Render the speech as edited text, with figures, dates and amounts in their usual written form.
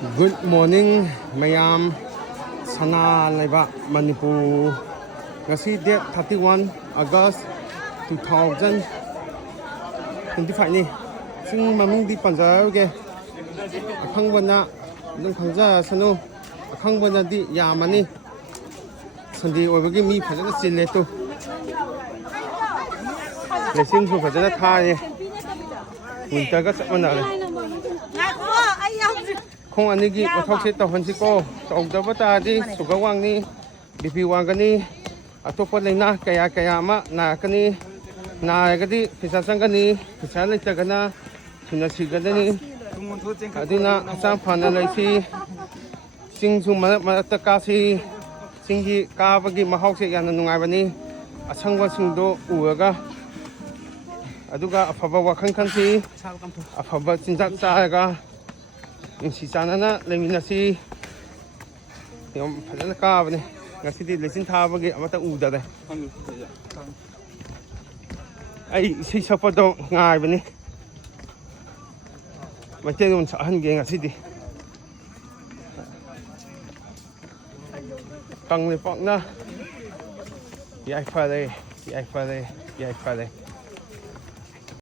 Good morning, mayam. Sana leba Manipur. Ngasi date 31 August 2025 ni. Sing maming di panjao ge. Akhang bana dum khangja sanu. Akhang bana di yamani. Sunday oibagi mi phajana chille tu. Lesing su phajana tha ni. Winter ga chapna le. Kung anigi louthoksiko tauhansiko taudaba tadi sugawangni BP wangani atopa laina kaya ama nakani naagadi pisa sangani pisa laitagana tunasigani aduna hasang phana laisi singsu marata kasi singi kabagi mahawse yana nungaibani asangwa singdo uaga aduga afaba wakhang khansi afaba chinjak chaaga yung si Sanana leminasi yung padala ka ba ni ngasi di lesin thabagi amata uda de ay si sapa do ngai ba ni mate yung sa han ge ngasi di tang le pak na yai fa le